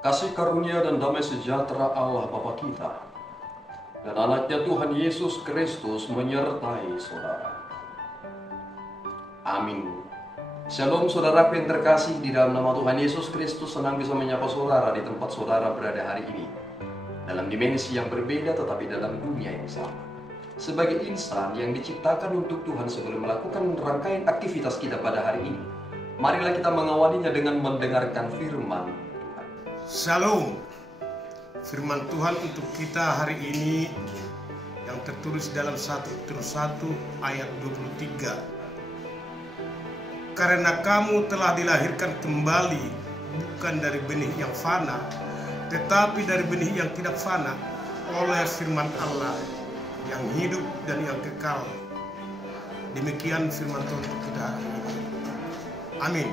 Kasih karunia dan damai sejahtera Allah Bapa kita dan anaknya Tuhan Yesus Kristus menyertai saudara. Amin. Shalom saudaraku yang terkasih, di dalam nama Tuhan Yesus Kristus senang bisa menyapa saudara di tempat saudara berada hari ini. Dalam dimensi yang berbeda tetapi dalam dunia yang sama. Sebagai insan yang diciptakan untuk Tuhan sebelum melakukan rangkaian aktivitas kita pada hari ini, marilah kita mengawalinya dengan mendengarkan firman Tuhan. Shalom. Firman Tuhan untuk kita hari ini yang tertulis dalam 1 Petrus 1 ayat 23. Karena kamu telah dilahirkan kembali bukan dari benih yang fana, tetapi dari benih yang tidak fana, oleh firman Allah yang hidup dan yang kekal. Demikian firman Tuhan untuk kita hari ini. Amin.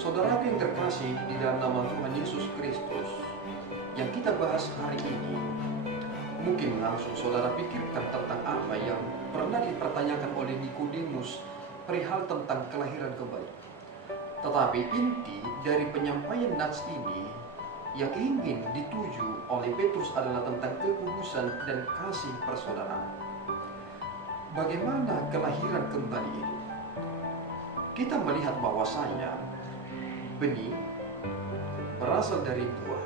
Saudara yang terkasih, di dalam nama Tuhan Yesus Kristus yang kita bahas hari ini, mungkin langsung saudara pikirkan tentang apa yang pernah dipertanyakan oleh Nikodemus perihal tentang kelahiran kembali. Tetapi inti dari penyampaian nats ini yang ingin dituju oleh Petrus adalah tentang kekudusan dan kasih persaudaraan. Bagaimana kelahiran kembali itu? Kita melihat bahwasanya benih berasal dari buah.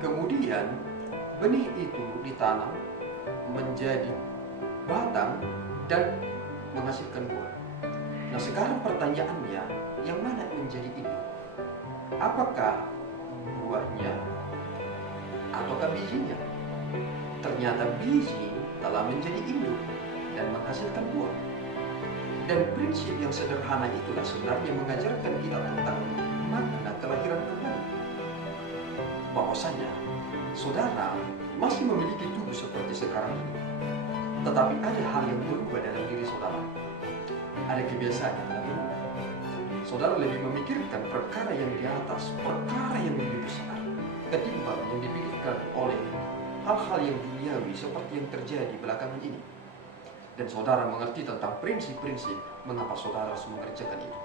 Kemudian benih itu ditanam menjadi batang dan menghasilkan buah. Nah, sekarang pertanyaannya, yang mana menjadi induk? Apakah buahnya ataukah bijinya? Ternyata biji telah menjadi induk dan menghasilkan buah. Dan prinsip yang sederhana itulah sebenarnya mengajarkan kita tentang makna kelahiran kembali. Bahwasanya saudara masih memiliki tubuh seperti sekarang ini, tetapi ada hal yang berubah dalam diri saudara. Ada kebiasaan yang telah berubah. Saudara lebih memikirkan perkara yang di atas, perkara yang lebih besar, ketimbang yang dipikirkan oleh hal-hal yang duniawi seperti yang terjadi belakangan ini. Dan saudara mengerti tentang prinsip-prinsip mengapa saudara harus mengerjakan itu.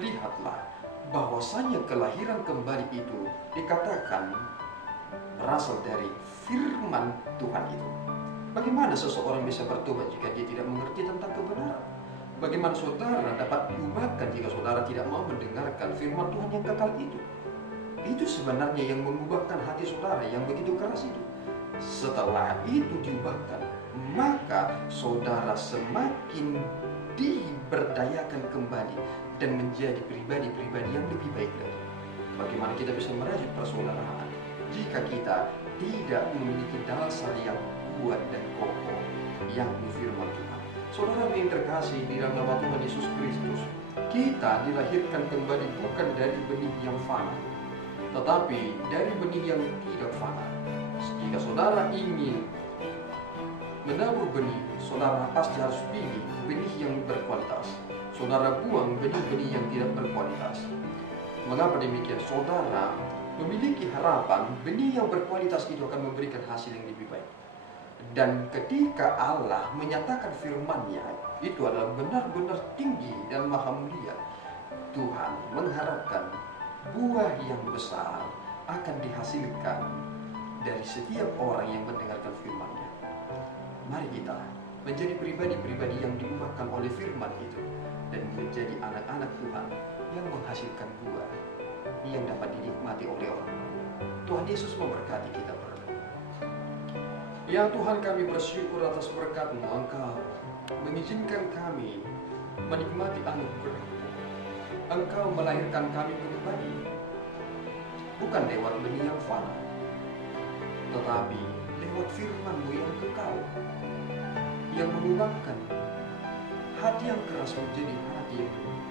Lihatlah bahwasanya kelahiran kembali itu dikatakan berasal dari firman Tuhan itu. Bagaimana seseorang bisa bertobat jika dia tidak mengerti tentang kebenaran? Bagaimana saudara dapat diubahkan jika saudara tidak mau mendengarkan firman Tuhan yang kekal itu? Itu sebenarnya yang mengubahkan hati saudara yang begitu keras itu. Setelah itu diubahkan, maka saudara semakin diberdayakan kembali dan menjadi pribadi-pribadi yang lebih baik lagi. Bagaimana kita bisa merajut persaudaraan jika kita tidak memiliki dasar yang kuat dan kokoh yang firman Tuhan? Saudara yang terkasih, di dalam nama Tuhan Yesus Kristus, kita dilahirkan kembali bukan dari benih yang fana, tetapi dari benih yang tidak fana. Jika saudara ingin menabur benih, saudara pasti harus pilih benih yang berkualitas. Saudara buang benih-benih yang tidak berkualitas. Mengapa demikian? Saudara memiliki harapan benih yang berkualitas itu akan memberikan hasil yang lebih baik. Dan ketika Allah menyatakan firman-Nya, itu adalah benar-benar tinggi dan maha mulia. Tuhan mengharapkan buah yang besar akan dihasilkan dari setiap orang yang mendengarkan firman-Nya. Mari kita menjadi pribadi-pribadi yang diubahkan oleh firman itu dan menjadi anak-anak Tuhan yang menghasilkan buah yang dapat dinikmati oleh orang. Tuhan Yesus memberkati kita berdua. Ya Tuhan, kami bersyukur atas berkat-Mu. Engkau mengizinkan kami menikmati anugerah-Mu. Engkau melahirkan kami kembali, bukan lewat benih yang fana, tetapi lewat firman-Mu yang kekal, yang mengubahkan hati yang keras menjadi hati yang lembut.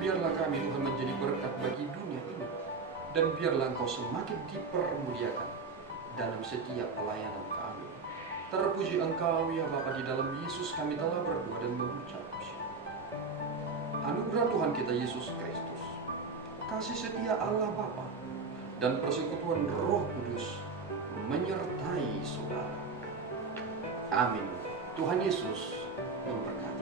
Biarlah kami, Tuhan, menjadi berkat bagi dunia ini, dan biarlah Engkau semakin dipermuliakan dalam setiap pelayanan kami. Terpuji Engkau ya Bapa, di dalam Yesus kami telah berdoa dan mengucap syukur. Anugerah Tuhan kita Yesus Kristus, kasih setia Allah Bapa, dan persekutuan Roh Kudus menyertai saudara. Amin. Tuhan Yesus memberkati.